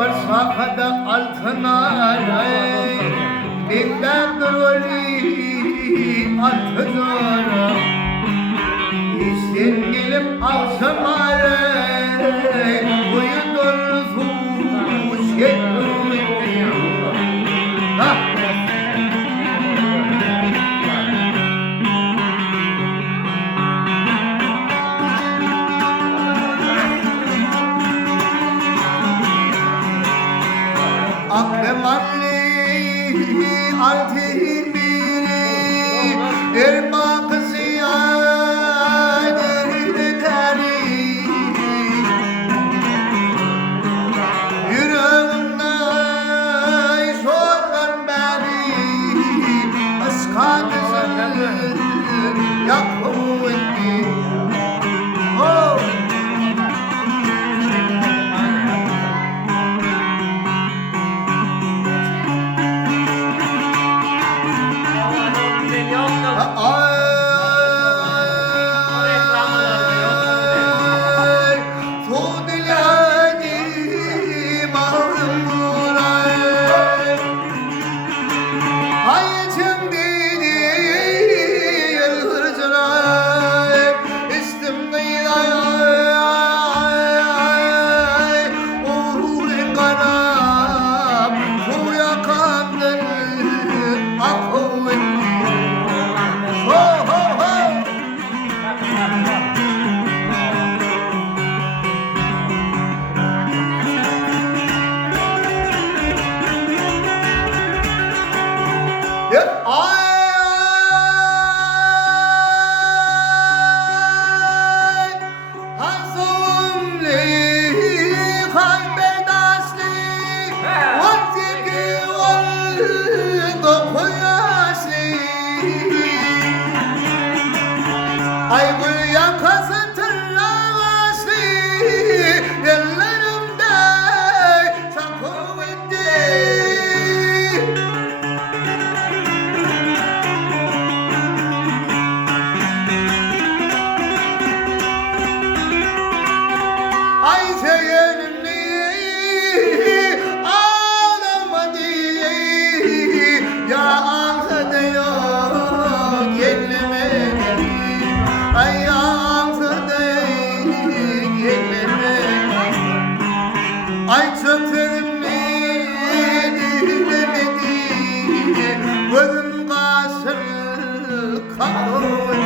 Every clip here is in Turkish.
Bersakada altına Binden duruli altına İşten gelip akşamare Uyudur suç getiriyor Ha Akbemalli altın biri Irmak ziyadır tari Yüreğimde sorar beni Iskadısın yakıvıttı Oh Ay bu yakası tırnağısı ellerimde sakıvetti Ay seyenli ağlamadı ya ağladı yok ellemedi Ay çöpümü dinlemedi Gözüm kaşır kalır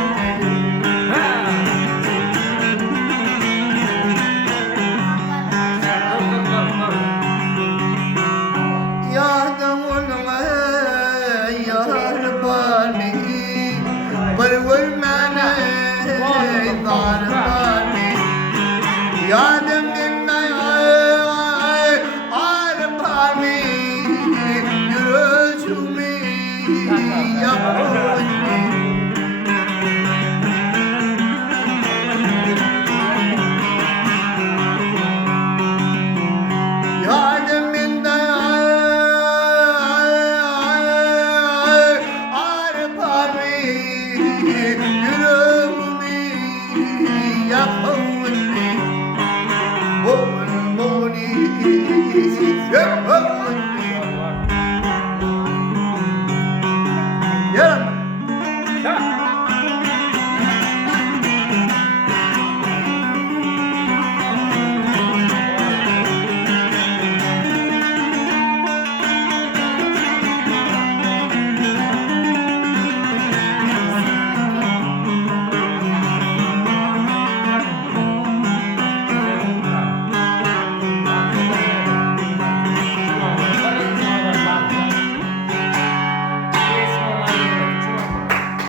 Yardım olma yar bani Bırvırmene dar bani Yardım